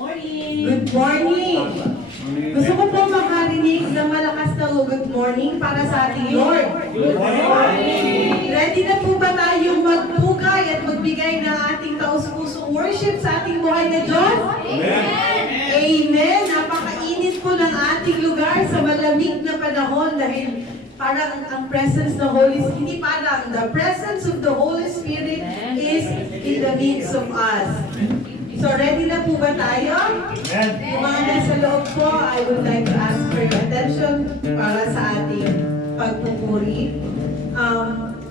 Good morning! Gusto ko po makarinig ng malakas na good morning para sa ating Lord. Good morning! Ready na po ba tayong magpugay at magbigay ng ating taus-pusong worship sa ating buhay na Diyos? Amen! Amen! Napakainit po ng ating lugar sa malamig na panahon dahil parang ang presence ng Holy Spirit, hindi parang, the presence of the Holy Spirit is in the midst of us. So, ready na po ba tayo? Yung mga nasa loob po, I would like to ask for your attention para sa ating pagpupuri.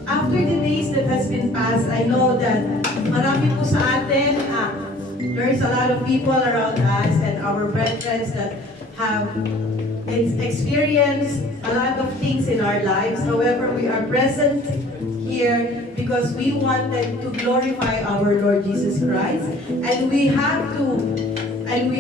After the days that has been passed, I know that marami po sa atin, there's a lot of people around us and our brethren that have experienced a lot of things in our lives. However, we are present here because we wanted to glorify our Lord Jesus Christ, and we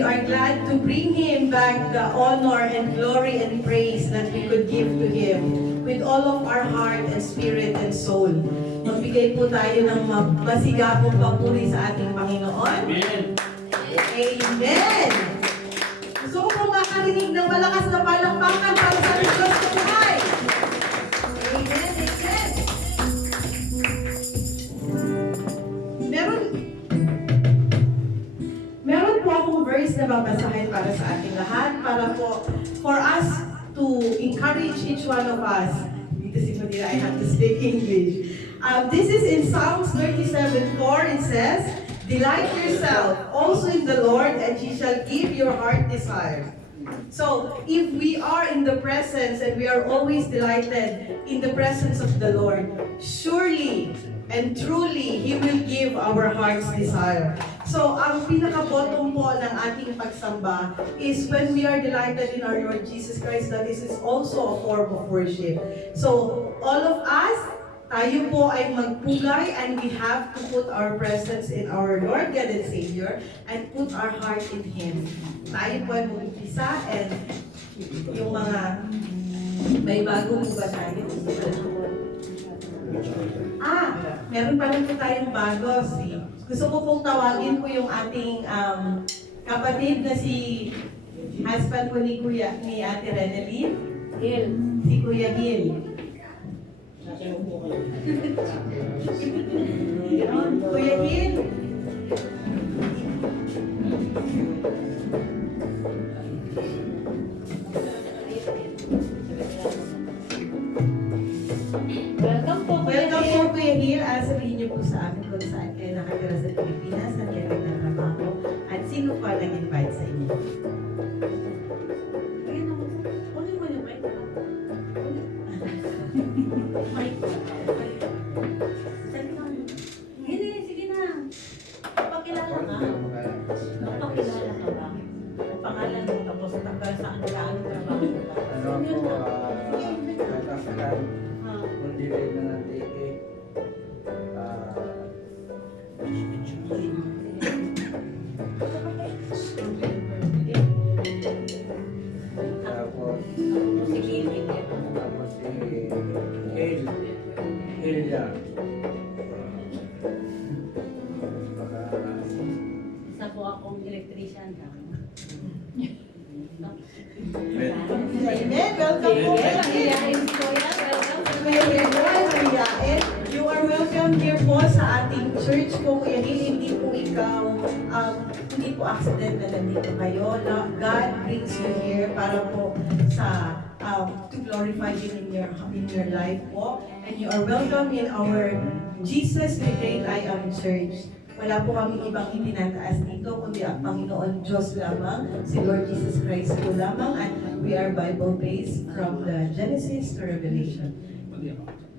are glad to bring Him back the honor and glory and praise that we could give to Him with all of our heart and spirit and soul. Magbigay po tayo ng masigapong papuri sa ating Panginoon. Amen! Amen! Gusto ko po makarinig ng malakas na palakpakan para sa ating Diyos na buhay. Amen! Amen! Meron po akong verse na babasahin para sa ating lahat, para po, for us to encourage each one of us. Dito si Padilla, I have to speak English. This is in Psalms 37:4. It says, "Delight yourself also in the Lord, and He shall give your heart desire." So, if we are in the presence and we are always delighted in the presence of the Lord, surely and truly, He will give our heart's desire. So, ang pinaka-bottom po ng ating pagsamba is when we are delighted in our Lord Jesus Christ, that is also a form of worship. So, all of us, tayo po ay magpugay and we have to put our presence in our Lord God and Savior and put our heart in Him. Tayo po ay mag-upisa and yung mga may bago po ba tayo? Meron pa rin po tayong bago. Gusto ko pong tawagin po yung ating kapatid na si husband po ni Ate Renalyn. Gil. Si Kuya Gil. Kuya Gil. Welcome po, Kuya Gil. Sabihin niyo po sa amin kung saan kayo nakatira sa Pilipinas, saan kayo nagtatrabaho, at sino po ang nag-invite sa inyo. Ulit mo yung mic. Sige na. Pakilala ka. Pakilala ka ba? Ang pangalan mo, tapos tagal saan ka, anong trabaho mo ba? Direct na natin tapos si Elia. Isa po akong electrician. Amen. Welcome po. You are welcome here po sa ating church po, Kuya Gil. Hindi po ikaw, hindi po accident na nandito kayo. God brings you here para po sa to glorify Him in your life po. And you are welcome in our Jesus the Great I Am Church. Wala po kami ibang itinataas dito, kundi ang Panginoon Diyos lamang, si Lord Jesus Christ po lamang, at we are Bible-based from the Genesis to Revelation.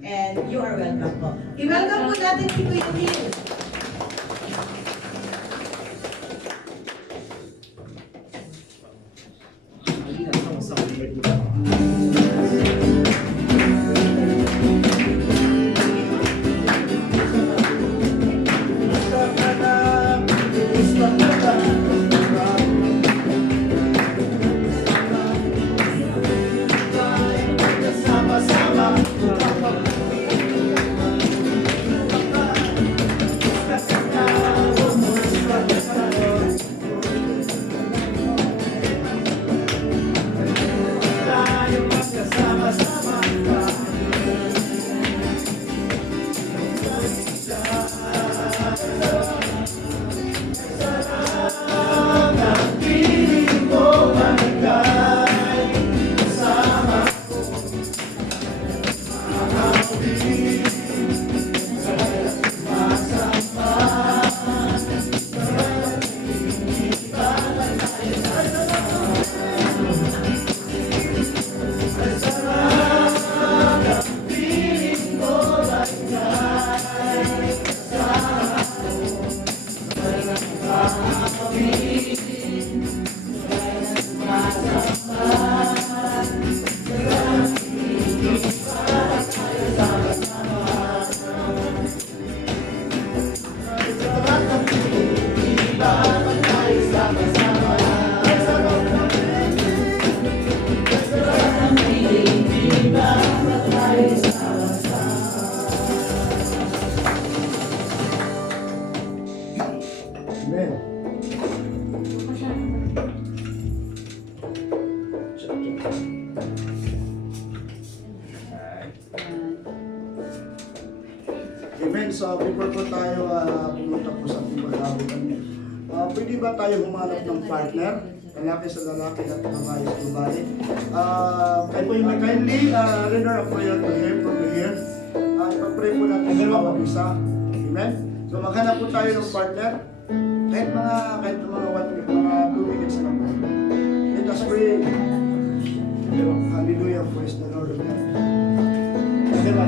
And you are welcome po. I-welcome po natin si Kuya Gil. before po tayo pumunta po sa ating pag-aawitan, pwede ba tayo humanap ng partner? Lalaki sa lalaki at babae sa babae. Kayo po yung kindly render a prayer to him from here. Ipag-pray po natin sa bawat isa. Amen? So maghanap po tayo ng partner. Kahit mga 2 minutes na po. Let us pray. Hallelujah, praise the Lord. Okay ba?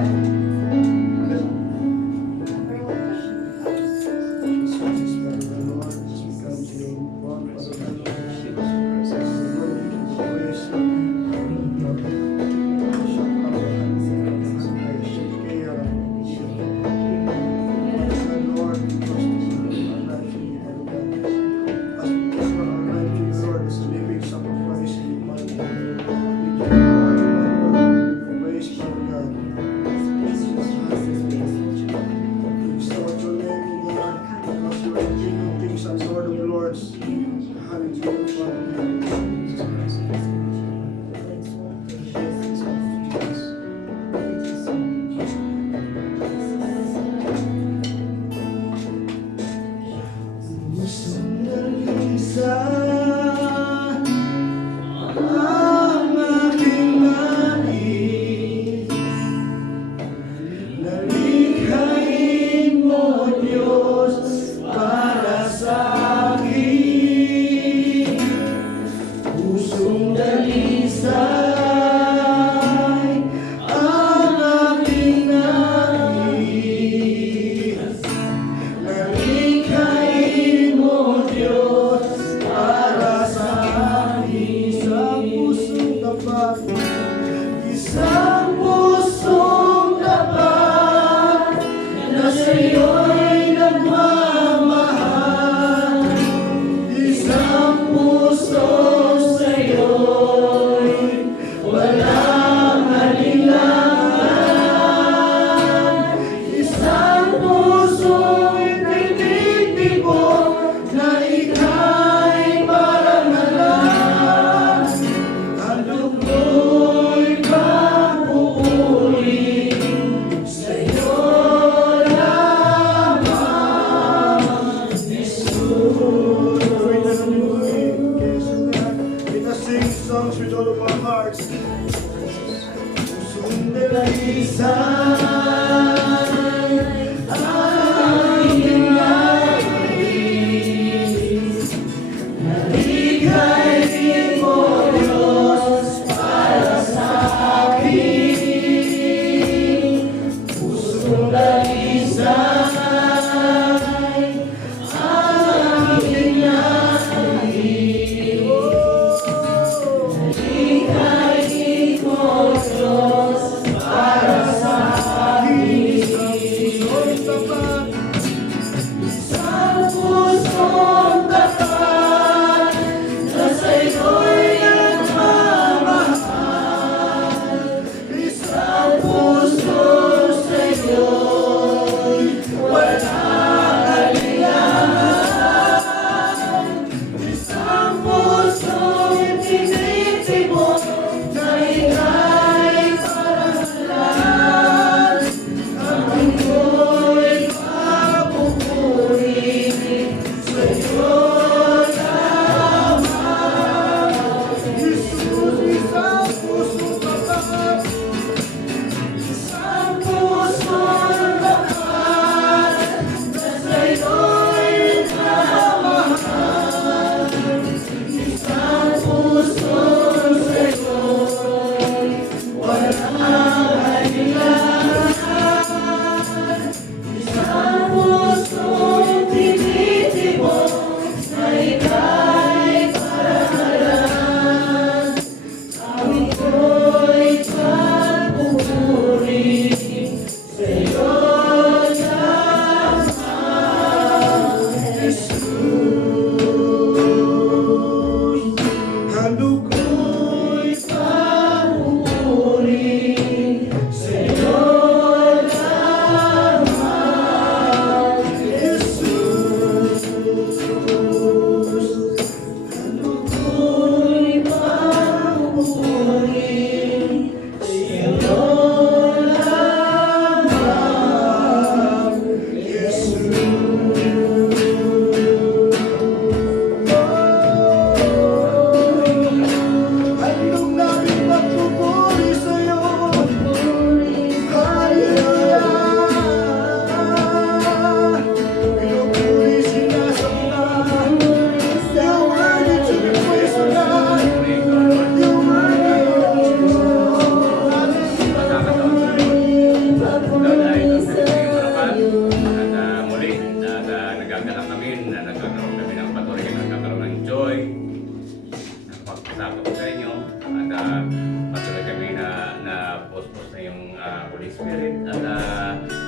Spirit at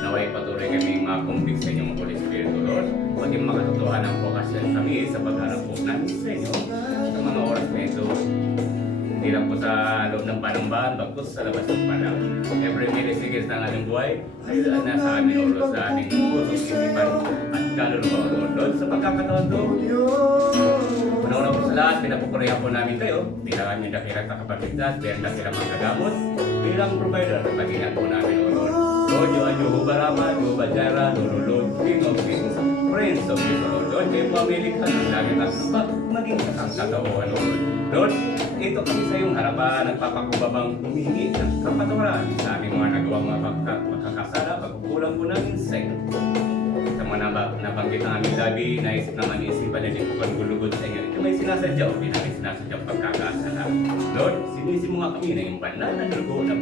naway patuloy kami makumbig sa inyong Holy Spirit, O Lord. Maging makatotohanan po kasi kami sa pagharap po namin sa inyo sa mga oras na ito. Hindi lang po sa loob ng panambahan, bagkus sa labas ng panang. Every milliseconds ng aming buhay ay nasa amin, O Lord, sa aming puso, isipan at kaluluwa, O Lord. Lord, sa pagkakataon to, una-una po sa lahat, pinapupurihan po namin kayo bilang aming dakilang takapagligtas, bilang dakilang manggagamot, bilang provider at pag-ingat po namin, O Lord. Lord, you are Jehovah Rama, Jehovah Jireh, Lord, King of Kings, Prince of Peace, O Lord. Lord, kayo po ang milikha ng langit at lupa, maging sa katauhan, O Lord. Lord, ito kami sa iyong harapan, nagpapakubabang humingi ng kapatawaran sa aming mga nagawang mga makakasala, pagkukulang po namin sa inyo. Sa mga nabanggit ng aming labi, naisip naman isipan na din po gulugod sa inyo. Ito may sinasadya o di namin sinasadya pagkakasala. Lord, sinisi mo nga kami na yung banal na dugo na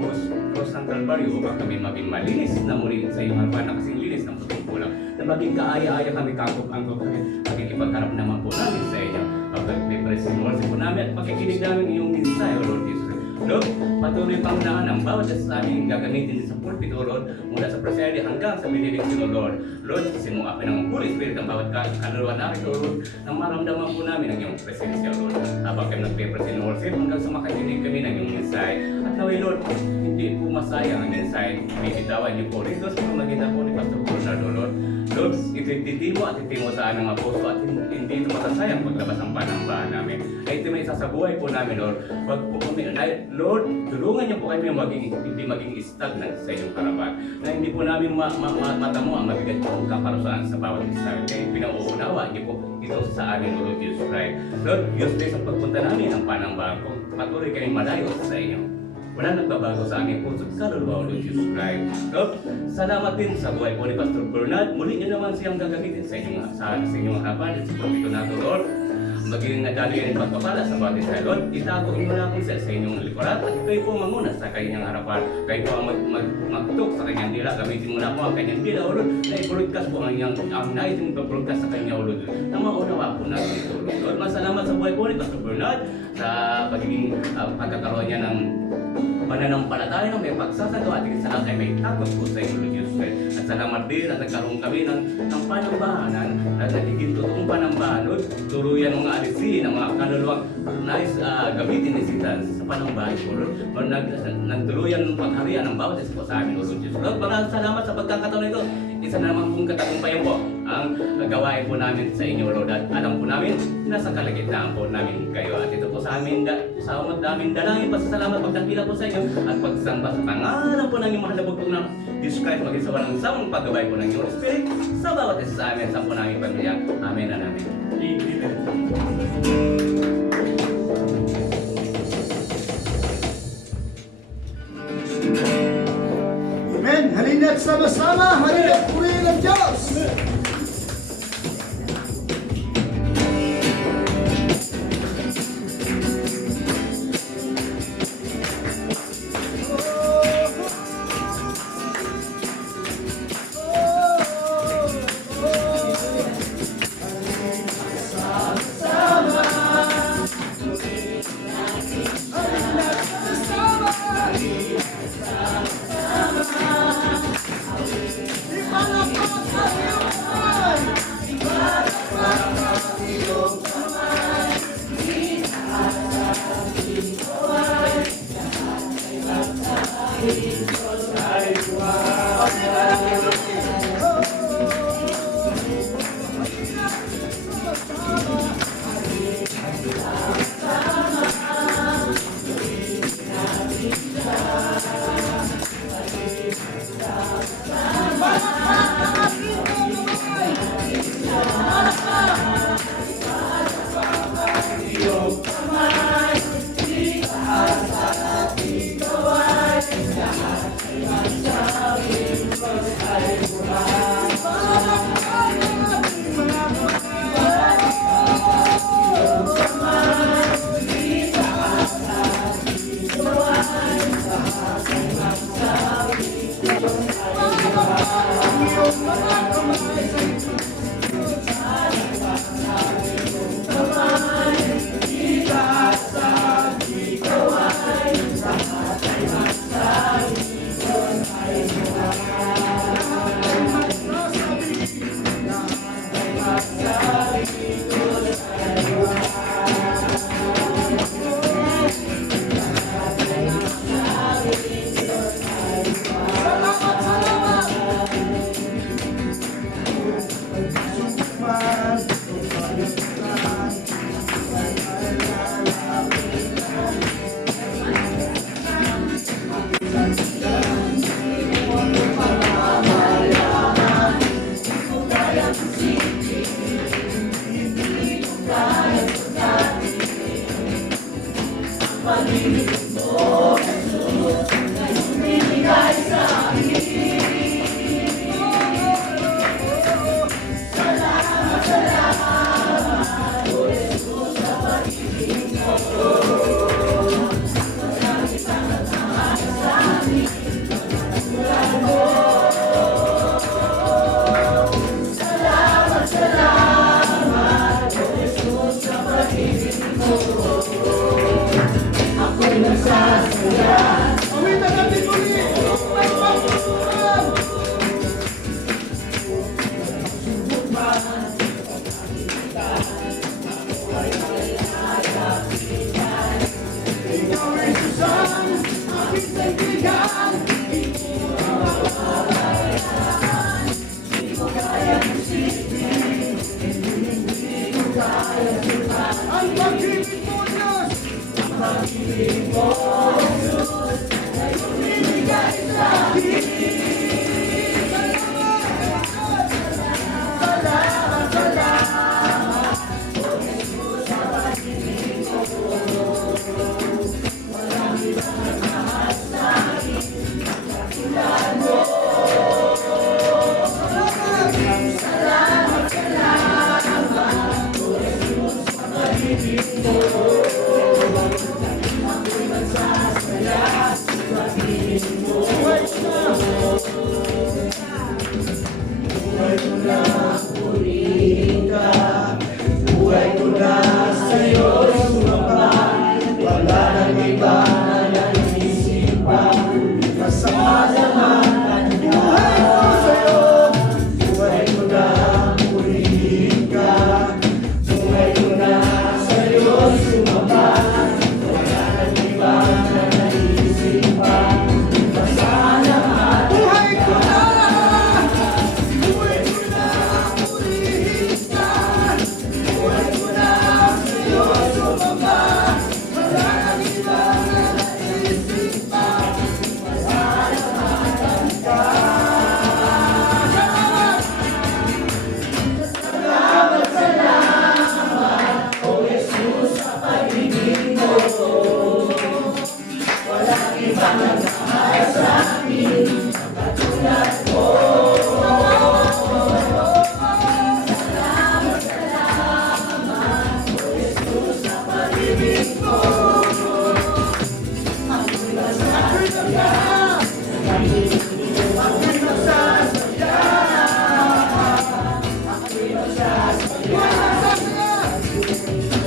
cross ng Calvario upang kami maging malinis na muli sa iyong harapan na kasing linis ng putong kulang. Na maging kaaya-aya kami kakop-angkop kami, magkikipagharap naman po namin sa inyo. Pag-presence po namin at pagkikinig namin iyong mensahe, O Lord Jesus. Lord, patuloy pang unahan ang bawat isa sa aming gagamitin sa pulpit, O Lord, mula sa preside hanggang sa benediction, O Lord. Lord, simuapin ng Holy Spirit ang bawat kaluluwa namin, O Lord, nang maramdaman po namin ang iyong presensya, O Lord. Habang kami nag-present in worship hanggang sa makakinig kami ng iyong mensahe. At naway, Lord, hindi po masayang ang mensahe. Bibitawan niyo po rito sa pamagitan po ni Pastor Bernardo, Lord. Lord, itindi mo at itindi mo sa aming mga puso at hindi ito matasayang paglabas ang panambahan namin. Ay ito may isasabuhay po namin, Lord. Wag po kami, Lord, tulungan niyo po kami hindi maging stagnant sa inyong harapan. Na hindi po namin matamo ang mabigat po kaparusahan sa bawat isa. Kaya pinauunawa niyo po ito sa amin, Lord Jesus Christ. Lord, use this ang pagpunta namin ang panambahan kung patuloy kami malayo sa inyo. Wala nagbabago sa aming puso sa kaluluwa, Lord Jesus Christ. Lord, salamat din sa buhay po ni Pastor Bernard. Muli niyo naman siyang gagamitin sa inyong harapan at sa pagpito nato, Lord. Maging nadali ang pagpapala sa bawat isa, Lord. Itago niyo na po sa inyong likuran at kayo po manguna sa kanyang harapan. Kayo po ang magtuk sa kanyang dila. Gamitin mo na po ang kanyang dila, Lord. Na i-broadcast po ang naiting broadcast sa kanya, Lord. Na maunawa po natin ito, Lord. Lord, masalamat sa buhay po ni Pastor Bernard sa pagiging pagkakaroon niya ng pananampalataya na may pagsasagawa at sa lahat ay may takot po sa inyo, Lord Jesus Christ. At salamat din na nagkaroon kami ng panambahan na nagiging totoong panambahan, Lord. Tuluyan mga alisin, ang mga kaluluwang nais gamitin ni Satan sa panambahan po, Lord. Nagtuluyan ng pagharian ng bawat isa po sa amin, Lord Jesus. Lord, maraming salamat sa pagkakataon ito. Isa na naman pong katagumpayan po ang gawain po namin sa inyo, Lord. At alam po namin, nasa kalagitnaan po namin kayo. At ito po sa amin, sa umad namin, dalangin pasasalamat, pagdakila po sa inyo at pagsamba sa pangalan po ng inyong mahal na bugtong na Jesus Christ, maging sa walang samang paggabay po ng inyong Spirit sa bawat isa sa amin, sa po ng inyong pamilya. Amen and amen. Amen. Halina't sama-sama, halina't purihin ang Diyos.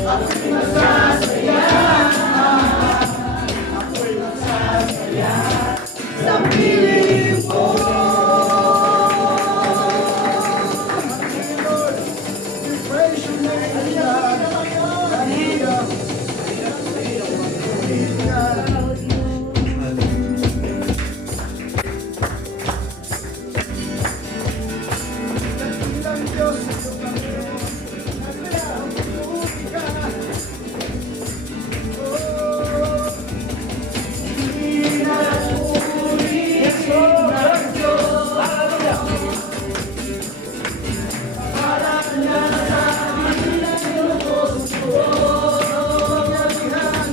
Sa piling mo. Lord, we praise your name, God. Hallelujah. Dakilang Diyos, iyong Panginoon. Hallelujah. Pupuri ka. Oh, pinapuri ng Diyos. Para niya sa amin ang lubos ko. Kapangyarihan.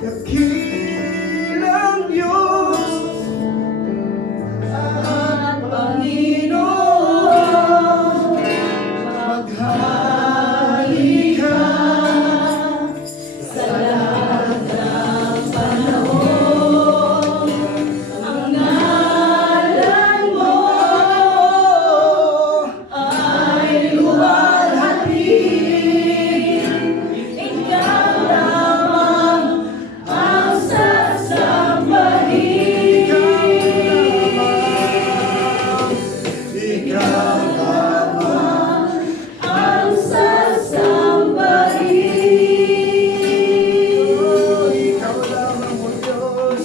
Dakilang Diyos at Panginoon, maghari ka sa lahat ng panahon. Ang ngalan mo ay luwalhati. Ikaw lamang ang sasambahin. Ikaw lamang ang sasambahin. Ikaw lamang, O Diyos,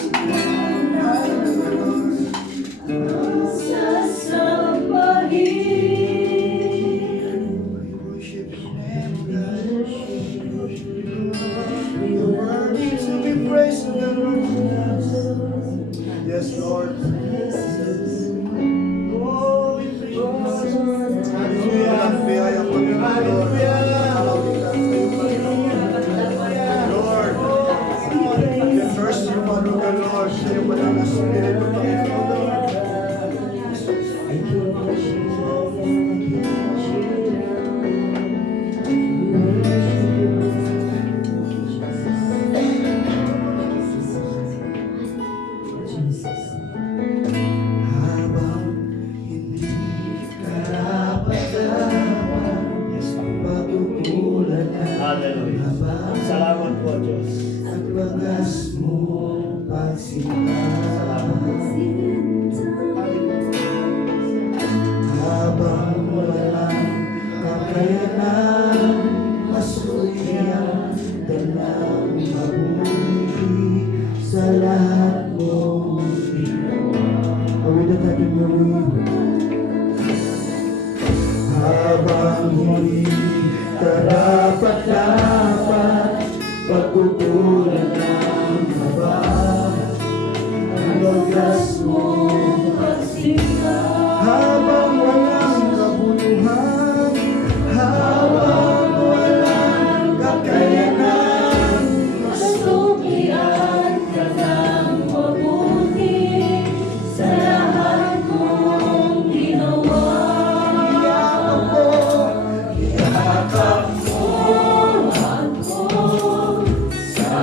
ang sasambahin. We worship your name, God. You're worthy to be praised, Lord. Yes, Lord. Oh, we praise you, Lord. Hallelujah. Biyaya po ni Lord. Hallelujah. Lord, the first you follow the Lord. Siya yung banal na Espiritu, Panginoon. wagas mo pagsinta. Habang walang kakayanan, masulihan ka ng mabuti sa lahat mong ginawa. With the Virgin Mary. Habang hindi karapat-dapat, pagkukulang ng haba, ang wagas mong pagsinta. Habang walang kabuluhan, habang walang kakayanan, Masuklian ka ng mabuti sa lahat mong ginawa. yakap mo Ako sa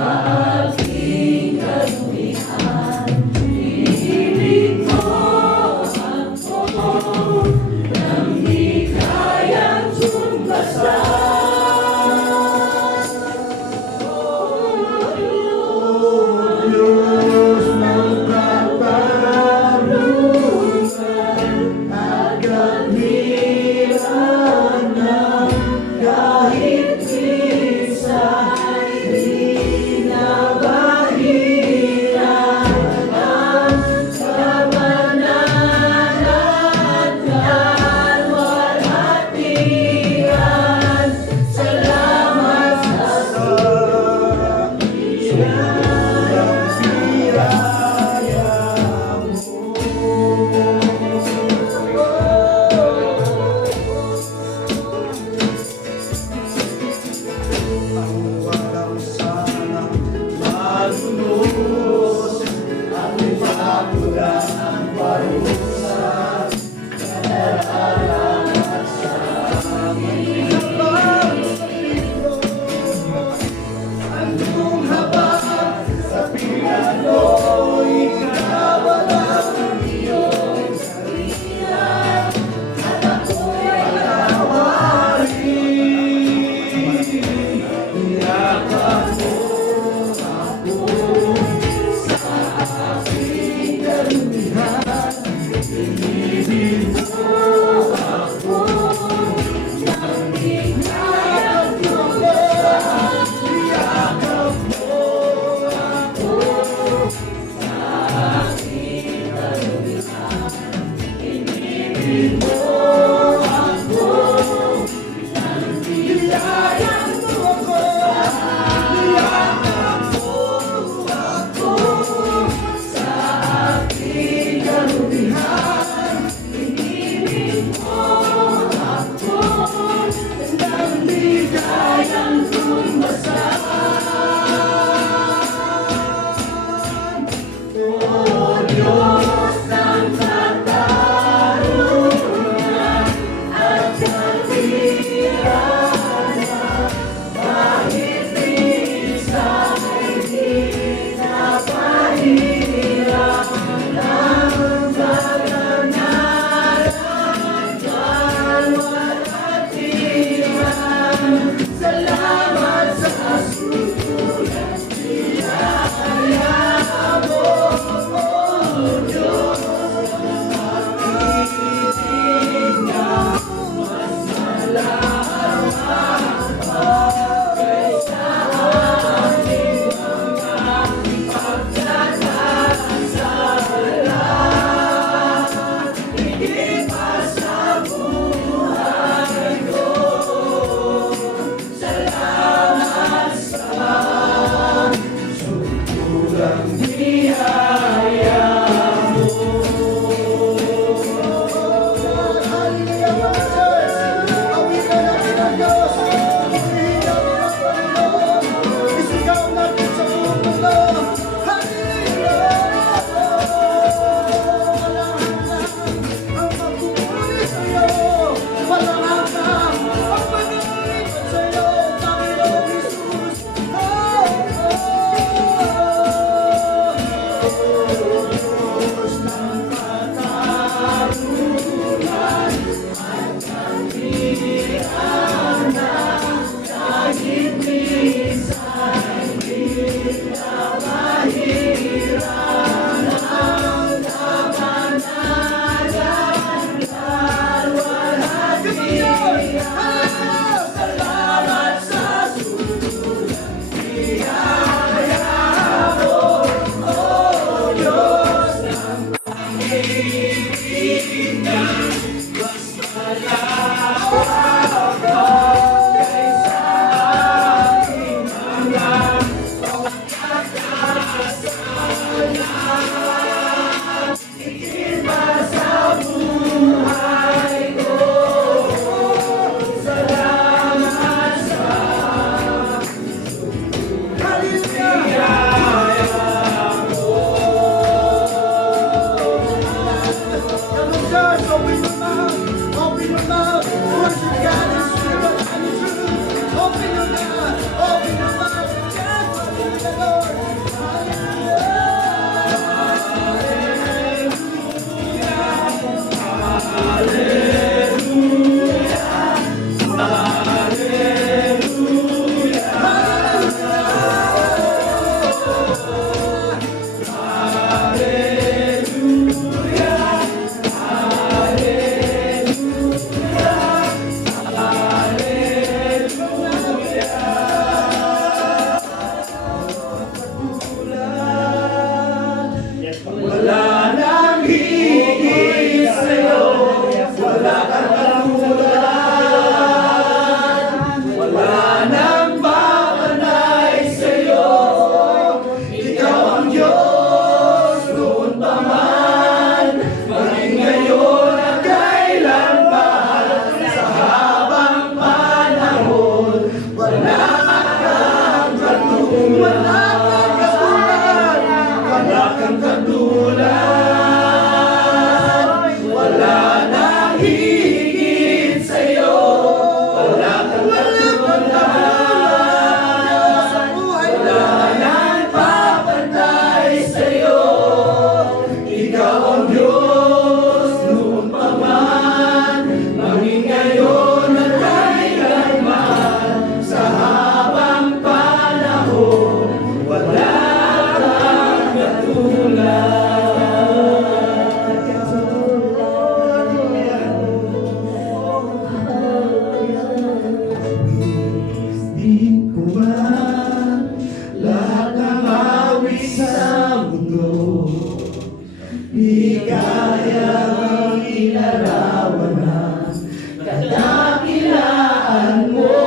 Ligayang ilarawan ng kadakilaan mo.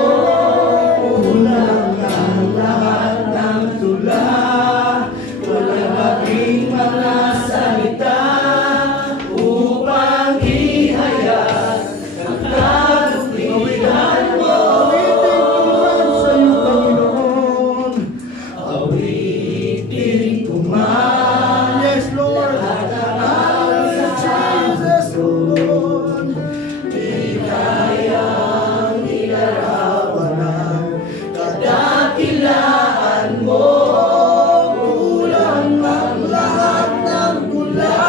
Ulang ang lahat ng tula, walang aking mga salita upang ihayag ang kabutihan mo. Awitin ko man, yes Lord, Jesus, Lord. Ligayang ilarawan ng kadakilaan mo. Kulang ang lahat ng tula,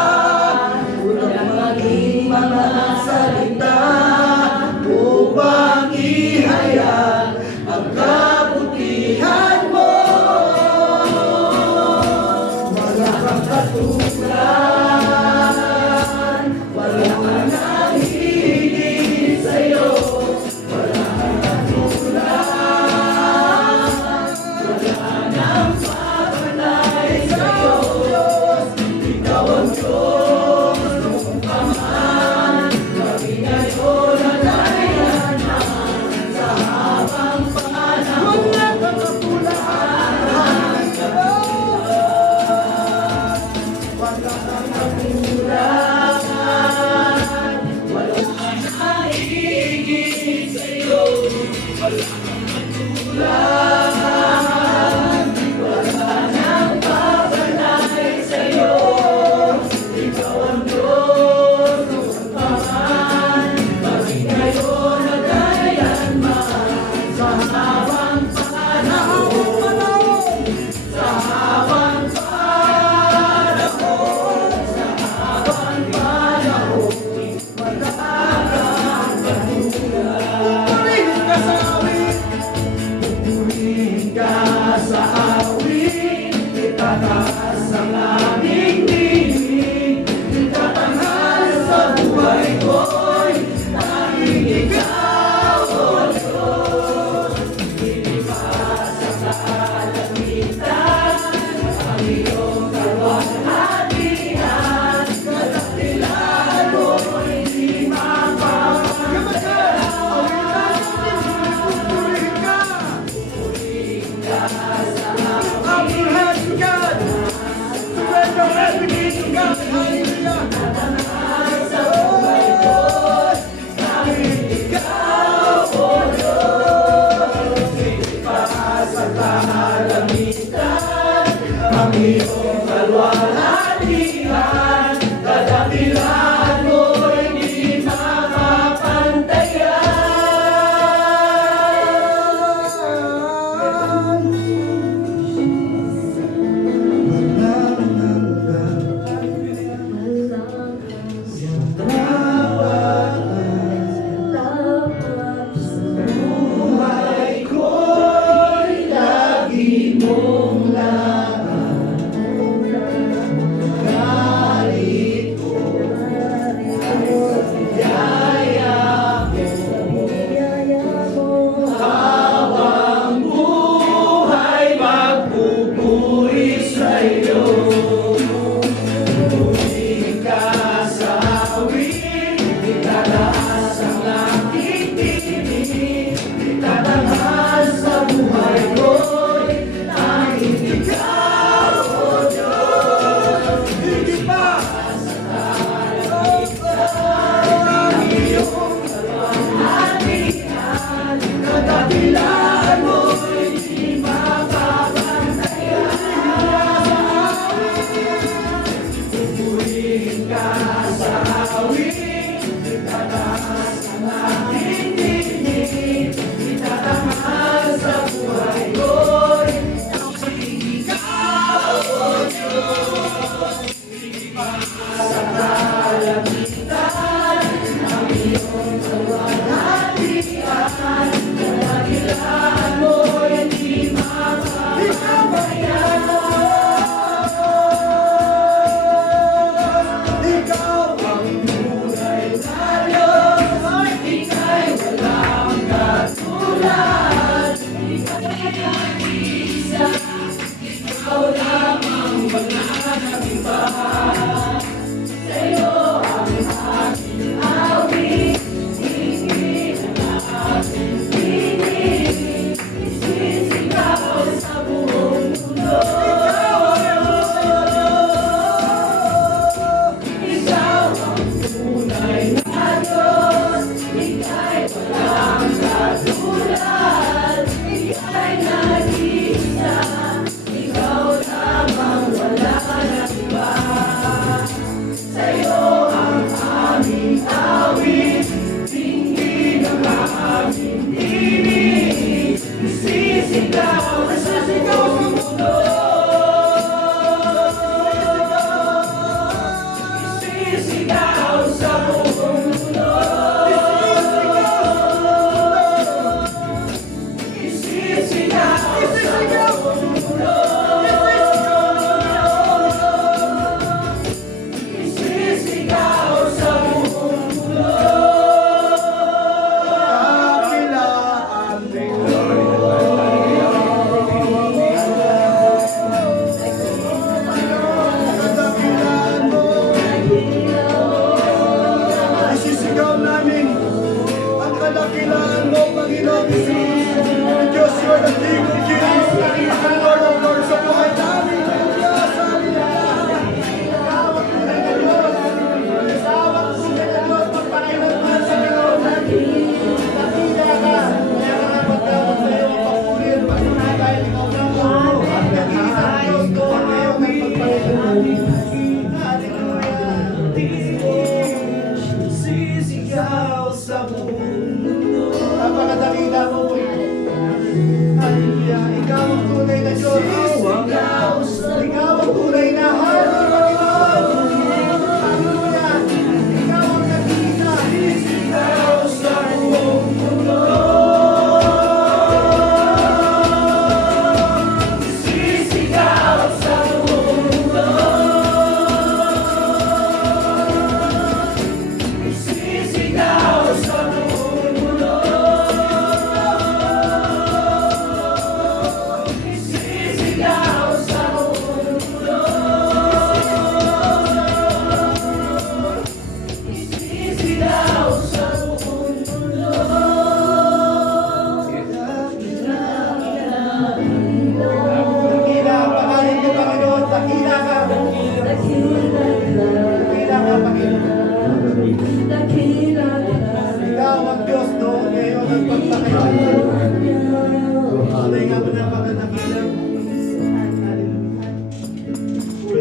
kulang maging mga salita upang ihayag ang kabutihan mo. Wala kang katulad, wala kang nahihigit sa'yo. Wala kang katulad, wala nang papanay sa'yo. Ikaw ang Diyos noong paman, kami ngayon at kailanman sa habang panahon. Wala kang katulad, wala kang katulad, wala kang nahihigit sa'yo. Wala kang katulad, wala nang papanay sa'yo. Ikaw ang Diyos noong paman, kami ngayon at kailanman sa habang panahon. Sa habang panahon, sa habang panahon, wala kang katulad. Purihin ka sa awit, itataas ang aming tinig, itatanghal sa buhay ko'y tanging ikaw, O Diyos. Ilipas sa kalangitan ang iyong kalwalhatian, kadakilaan mo'y di mapapagalaw. Purihin ka sa awit, God, surrender everything to God. Hallelujah. Itatanghal sa buhay ko'y tanging ikaw, O Diyos. Ilipas sa kalangitan ang iyong kalwalhatian, kadakilaan mo'y di mapapantayan. Walang hanggan buhay ko'y lagi mong lahat. Galit ko, biyaya mo, habang buhay magpupuri sa'yo. Purihin ka sa awit, itataas ang aking tinig, itatanghal sa buhay ko'y tanging ikaw, O Diyos. Higit pa sa kalangitan ang iyong kalwalhatian, kadakilaan mo'y di mapapantayan. Purihin ka sa awit, itataas ang aking tinig, itatanghal sa buhay ko'y tanging ikaw, O Diyos. Sa kalangitan ang iyong kalwalhatian, kadakilaan mo'y di mapapantayan. Ikaw ang tunay na Diyos, ika'y walang katulad. Ikaw ang isa, ikaw lamang wala nang iba.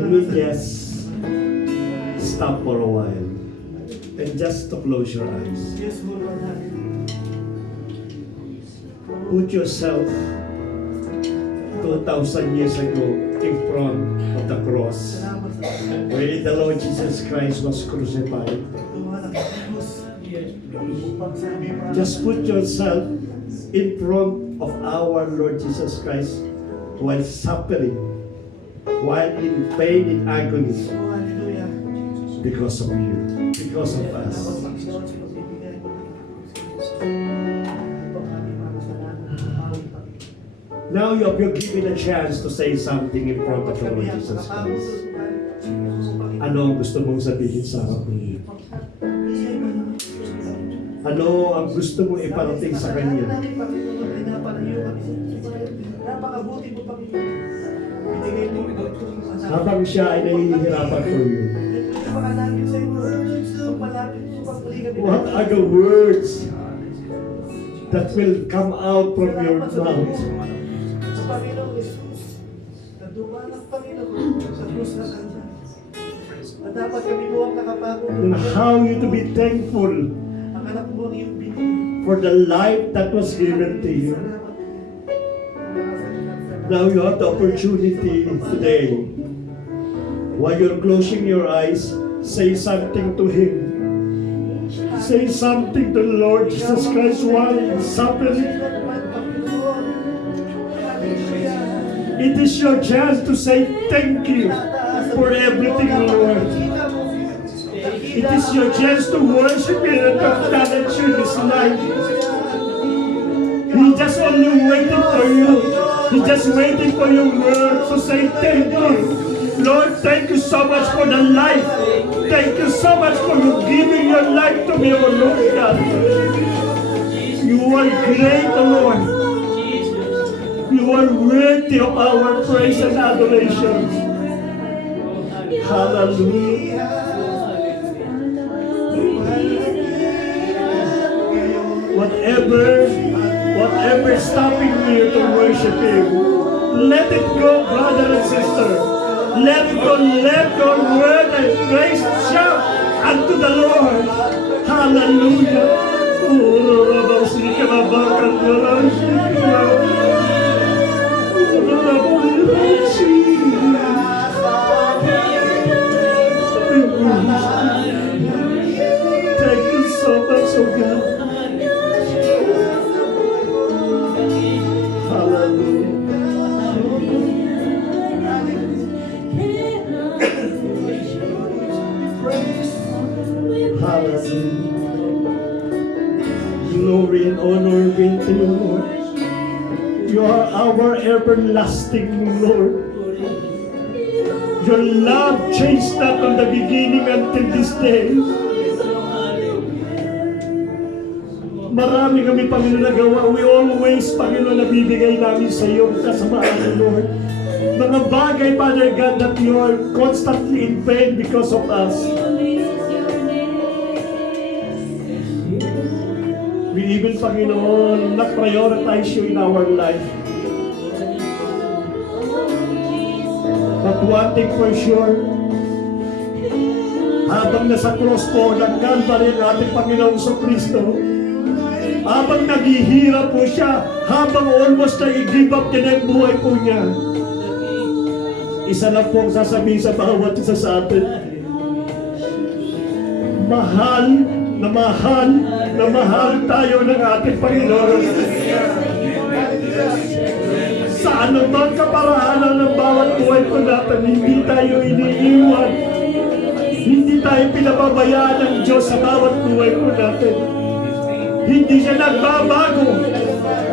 Can we just stop for a while and just to close your eyes? Yes, Lord. Put yourself 2,000 years ago in front of the cross where the Lord Jesus Christ was crucified. Just put yourself in front of our Lord Jesus Christ while suffering, while in pain, in agony, because of you, because of us. Now you have been given a chance to say something in front of the Lord Jesus Christ. Ano ang gusto mong sabihin sa harap niya? Ano ang gusto mong iparating sa Kanya? Napakabuti mo, Panginoon. Binigay mo ito. Habang siya ay nahihirapan for you. Napakalapit sa iyo, Lord. Malapit mo pang muli kami. What are the words that will come out from your mouth? Sa Panginoon Jesus, na dumanak Panginoon sa krus na kanya. At dapat kami po ang nakapako. And how you to be thankful Ang anak mo ang iyong binigay. for the life that was given to you. Now you have the opportunity today. While you're closing your eyes, say something to Him. Say something to the Lord Jesus Christ while He's suffering. It is your chance to say thank you for everything, Lord. It is your chance to worship Him and to acknowledge you in His life. He's just only waiting for you. He's just waiting for your word to say thank you. Lord, thank you so much for the life. Thank you so much for you giving your life to me, O Lord God. You are great, O Lord. You are worthy of our praise and adoration. Hallelujah. Whatever is stopping you to worship Him, let it go, brother and sister. Let it go, let your word and praise shout unto the Lord. Hallelujah. Thank you so much, oh God. Glory and honor be to you, Lord. You are our everlasting Lord. Your love changed not from the beginning until this day. Marami kami, Panginoon, nagawa. We always, Panginoon, nabibigay namin sa iyo kasamaan, Lord. Mga bagay, Father God, that you are constantly in pain because of us. We even, Panginoon, na-prioritize you in our life. But one thing for sure, habang nasa cross po ng Calvary ang ating Panginoong Kristo, habang naghihirap po siya, habang almost na-give up niya na yung buhay po niya, isa lang po ang sasabihin sa bawat isa sa atin, mahal na mahal na mahal tayo ng ating Panginoon. Sa anumang kaparaanan ng bawat buhay po natin, hindi tayo iniiwan. Hindi tayo pinababayaan ng Diyos sa bawat buhay po natin. Hindi siya nagbabago.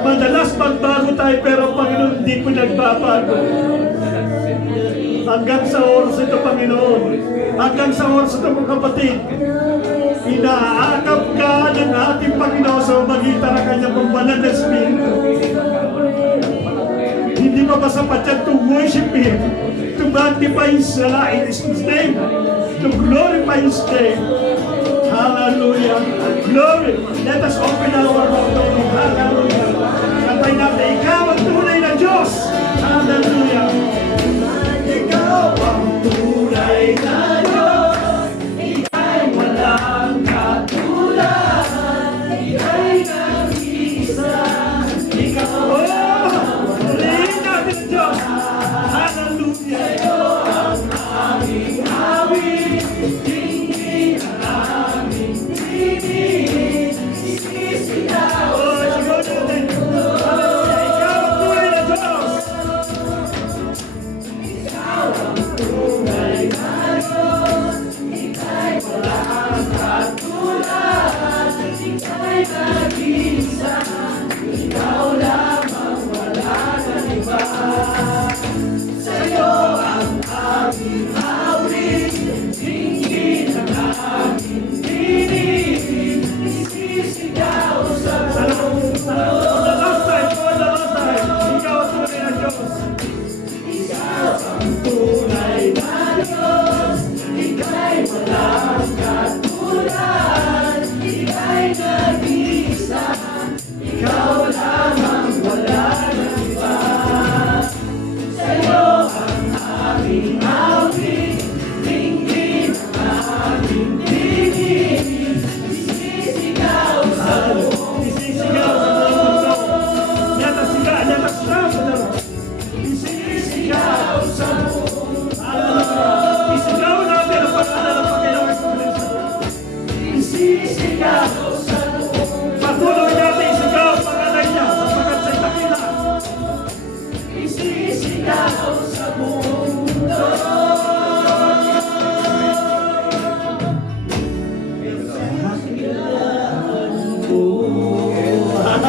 Madalas magbago tayo, pero Panginoon hindi po nagbabago. Hanggang sa oras ito, Panginoon, hanggang sa oras ito, mga kapatid, inaakap ka ng ating Panginoon sa magitan ng kanyang pambanal na Espiritu. Hindi pa ba sapat yan to worship Him, to magnify His name, to glorify His name. Hallelujah. Glory. Let us open our mouth. Hallelujah. Kapay natin, ikaw ang tunay na Diyos. Hallelujah. Ikaw ang tunay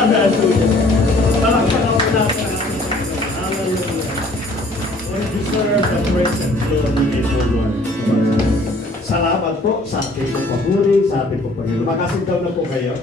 Hallelujah. Palakpakan po natin ang ating Panginoon. Hallelujah. We deserve the praise and glory in the Lord. Salamat po sa ating pong papuri, sa ating pong Panginoon. Makasintaw na po kayo.